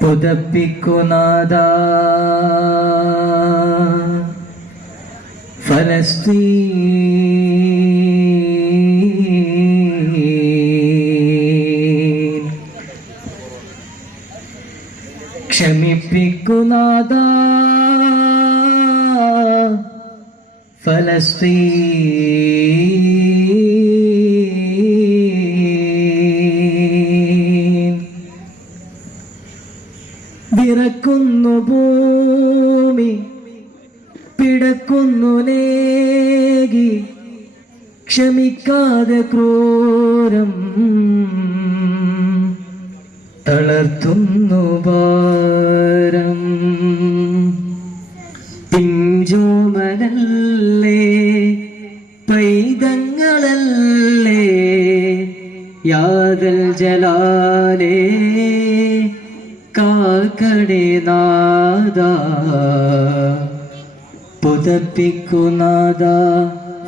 പുതപ്പിക്കുനാഥ ഫലസ്തീൻ. ക്ഷമിപ്പിക്കുനാഥ ഫലസ്തീൻ. വിറക്കുന്നു ഭൂമി പിടക്കുന്നു നേകി ക്ഷമിക്കാതെ ക്രൂരം തളർത്തുന്നു ഭാരം. പുതപ്പിക്കുനാദ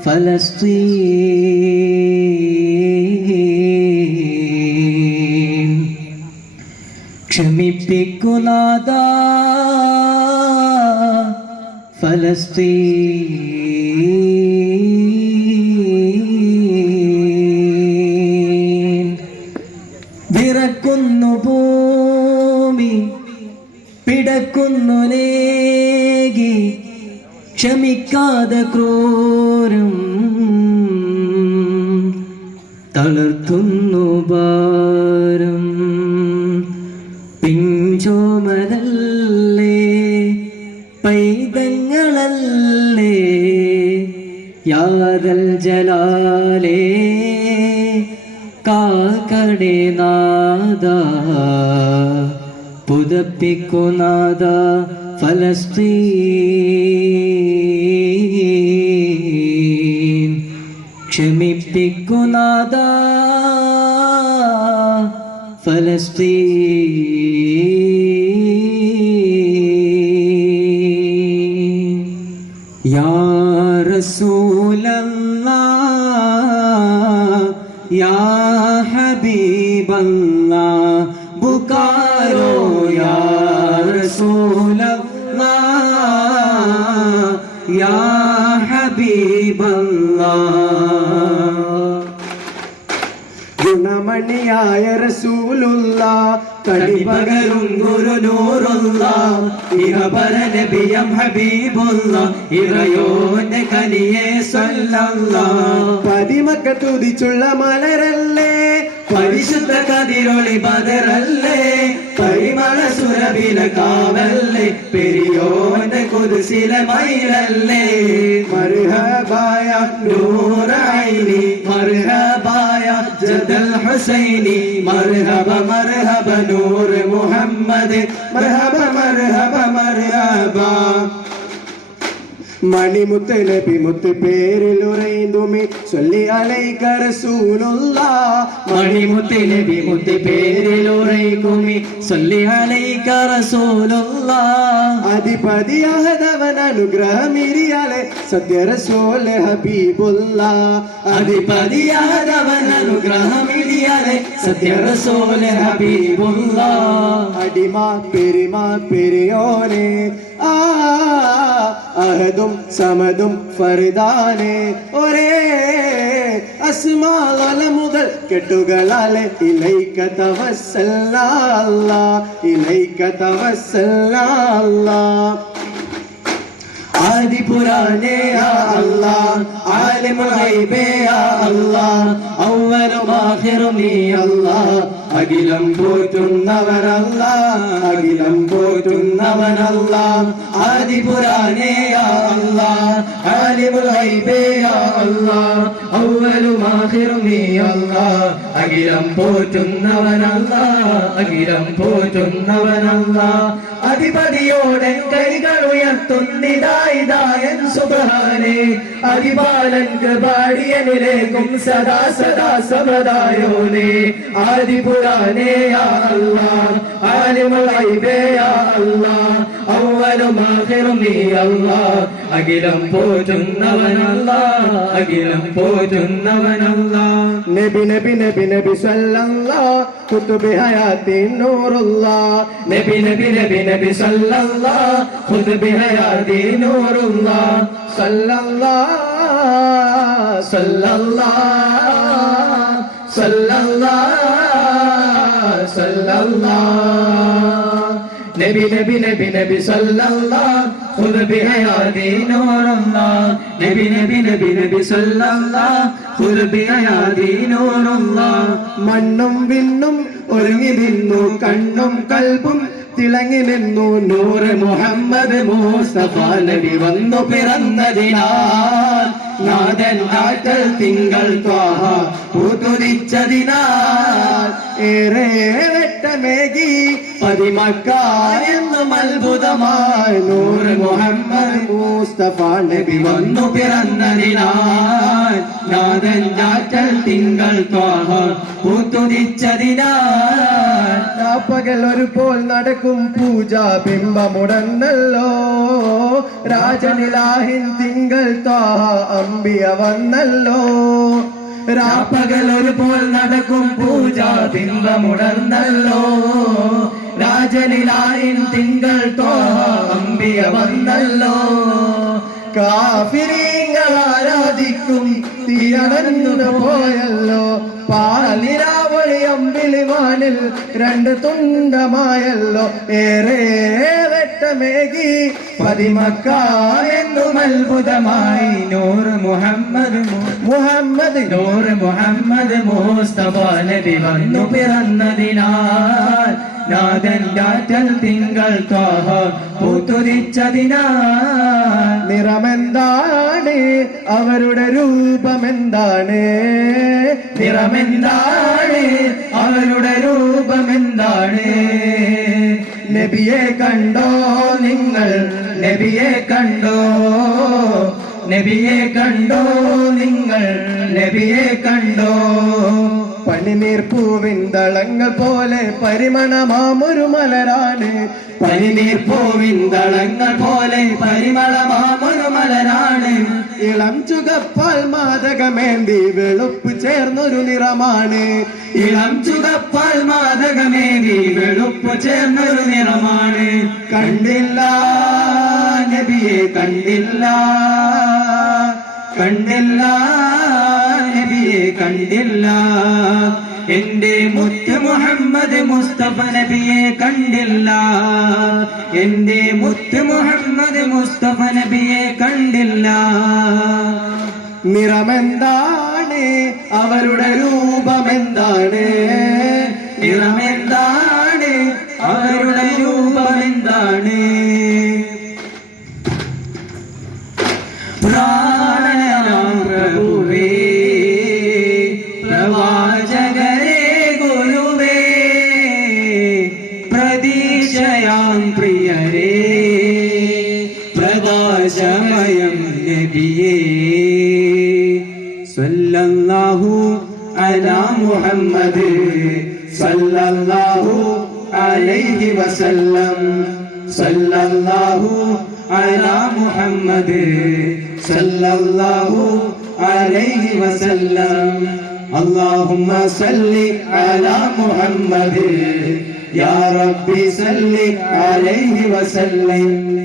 ഫലസ്തീൻ. ക്ഷമിപ്പിക്കുനാദ ഫലസ്തീൻ. ക്രൂരം തളർത്തുന്നു ഭാരം. പിഞ്ചോമനല്ലേ പൈതങ്ങളല്ലേ യാതൽ ജലാലേ കാക്കടെ നാദ പുതപ്പിക്കുനാദ ഫലസ്തീൻ. ക്ഷമിപ്പിക്കുനാദ ഫലസ്തീൻ യാ റസൂലല്ലാ യാ ഹബീബല്ലാ ബുക്കാരോ യാ ഗുണമണിയായ റസൂലുള്ള കടിപകരും ഗുരുനൂറുള്ള ഇഹപര നബിയം ഹബീബുള്ള ഇറയോന്റെ കനിയെ സല്ലല്ല. പതിമക്ക തുതിച്ചുള്ള മലരല്ലേ? പരിശുദ്ധ കതിരൊളി ബദറല്ലേ പരിമള സുരബില കാവല്ലേ? سلمة إلى الليل يا نور عيني. يا جد الحسيني مرحبا مرحبا نور محمد. مرحبا مرحبا മണിമുത്ത് നബി മുത്ത് പേരിൽ ഉറൈന്തുമി ചൊല്ലി അലൈക റസൂലുള്ള മണിമുത്ത് നബി മുത്ത് പേരിൽ അലൈക റസൂലുള്ള അധിപതിയാഹതവൻ അനുഗ്രഹമിരിയാലെ സത്യ റസൂലെ ഹബീബുള്ള അധിപതിയാഹതവൻ അനുഗ്രഹമിരിയാലെ സത്യ റസൂലെ ഹബീബുള്ള അടിമ പെരുമ പെരിയോനെ അഹദും സമദും ഫറിദാനെ ഒരേ അസ്മാല മുതൽ കെട്ടുകളാലെ ഇലൈക തവസല്ല ഇലൈക തവസല്ല ആദി പുരാനേ അല്ലാ. ആലിമുൽ ഗൈബേ യാ അല്ലാഹ് അവ്വലും ആഖിറും നീ അല്ലാഹ് അഖിലം പോറ്റുന്നവനല്ല അഖിലം പോറ്റുന്നവനല്ല ആദി പുരാനേ യാ അല്ലാഹ് ആലിമുൽ ഗൈബേ യാ അല്ലാഹ് അവ്വലും ആഖിറും നീ അല്ലാഹ് അഖിലം പോറ്റുന്നവനല്ല അഖിലം പോറ്റുന്നവനല്ല. അധിപതിയോടെ കൈകൾ ഉയർത്തുന്നിതായിതായൻ സുബ്രഹാനെ. അരിപാലൻ കൃപാടിയനിലേക്കും സദാ സദാ സമദായോനെ ആദിപുരാനേ അല്ല യാ അല്ലാ അവലും ആഹിറും നീ അല്ലാ അഖിലം പോറ്റുന്നവനല്ല അഖിലം പോറ്റുന്നവനല്ല. നബി നബി നബി നബി സല്ലല്ലാ കുതുബി ഹയാത്തി നൂറുല്ലാ. നബി നബി നബി നബി സല്ലല്ലാ ഖുദ് ബിഹയാതി നൂറുല്ലാ. സല്ലല്ലാ സല്ലല്ലാ സല്ലല്ലാ സല്ലല്ലാ. നബി നബി നബി بأيادي نور الله نبي نبي നബി നബി നബി നബി خذ بأيادي نور الله മണ്ണും വിണ്ണും ഒരുങ്ങി നിന്നു കണ്ണും കൽബും തിളങ്ങി നിന്നു. നൂറ് മുഹമ്മദ് മുസ്തഫ നബി വന്നു പിറന്നതിനാൽ. നാഥൻ ആറ്റൽ തിങ്കൾ ത്വാഹ പൂത്തുരിച്ചതിനാൽ ഏറെ വെട്ടമേകി പതിമക്കാരെന്നും അത്ഭുതമായി നൂറ് മുഹമ്മദ് മുസ്തഫ നബി വന്നു പിറന്നതിനാൽ നാഥൻ ആറ്റൽ തിങ്കൾ പകൽ ഒരു പോൽ നടക്കും പൂജ ബിംബമുടന്നല്ലോ. രാജനിലാഹിൻ തിങ്കൾ താഹ അമ്പിയ വന്നല്ലോ. രാപ്പകൽ ഒരു പോൽ നടക്കും പൂജ ബിംബമുടർന്നല്ലോ രാജനിലായിൻ തിങ്കൾ അമ്പിയ വന്നല്ലോ. കാഫിരീങ്ങൾ ആരാധിക്കും തീയടന്നു പോയല്ലോ. പാലിരാവളി അമ്പിളിവാനിൽ രണ്ട് തുണ്ടമായല്ലോ. ഏറെ വെട്ടമേകി പതിമക്കായെന്നും അത്ഭുതമായി. നൂറ് മുഹമ്മദ് മുഹമ്മദ് നൂറ് മുഹമ്മദ് മുസ്തഫ നബി വന്നു പിറന്നതിനാൽ. നാഥൻ രാറ്റൽ തിങ്കൾ പൂത്തുരിച്ചതിനാൽ നിറമെന്താണ്? അവരുടെ രൂപമെന്താണ്? നിറമെന്താണ്? അവരുടെ രൂപമെന്താണ്? നബിയെ കണ്ടോ നിങ്ങൾ? നബിയെ കണ്ടോ? നബിയെ കണ്ടോ നിങ്ങൾ? നബിയെ കണ്ടോ? പനിനീർ പൂവിൻ ദളങ്ങൾ പോലെ പരിമണമാമൊരു മലരാണ്. പനിനീർ പൂവിൻ ദളങ്ങൾ പോലെ പരിമളമാമൊരു മലരാണ്. ഇളം ചുകപ്പാൽ മാതകമേന്തി വെളുപ്പ് ചേർന്നൊരു നിറമാണ്. ഇളം ചുകപ്പാൽ മാതകമേന്തി വെളുപ്പ് ചേർന്നൊരു നിറമാണ്. കണ്ടില്ല നബിയെ കണ്ടില്ല കണ്ടില്ല കണ്ടില്ല. എന്റെ മുത്ത് മുഹമ്മദ് മുസ്തഫ നബിയെ കണ്ടില്ല. എന്റെ മുത്ത് മുഹമ്മദ് മുസ്തഫ നബിയെ കണ്ടില്ല. നിറമെന്താണ്? അവരുടെ രൂപമെന്താണ്? നിറമെന്താണ്? അവരുടെ രൂപമെന്താണ്? പ്രിയരേ പ്രകാശമയം നബിയേ സല്ലല്ലാഹു അലാ മുഹമ്മദ് സല്ലല്ലാഹു അലൈഹി വസല്ലം സല്ലല്ലാഹു അലാ മുഹമ്മദ് സല്ലല്ലാഹു അലൈഹി വസല്ലം اللهم صل على محمد يا ربي صل عليه وسلم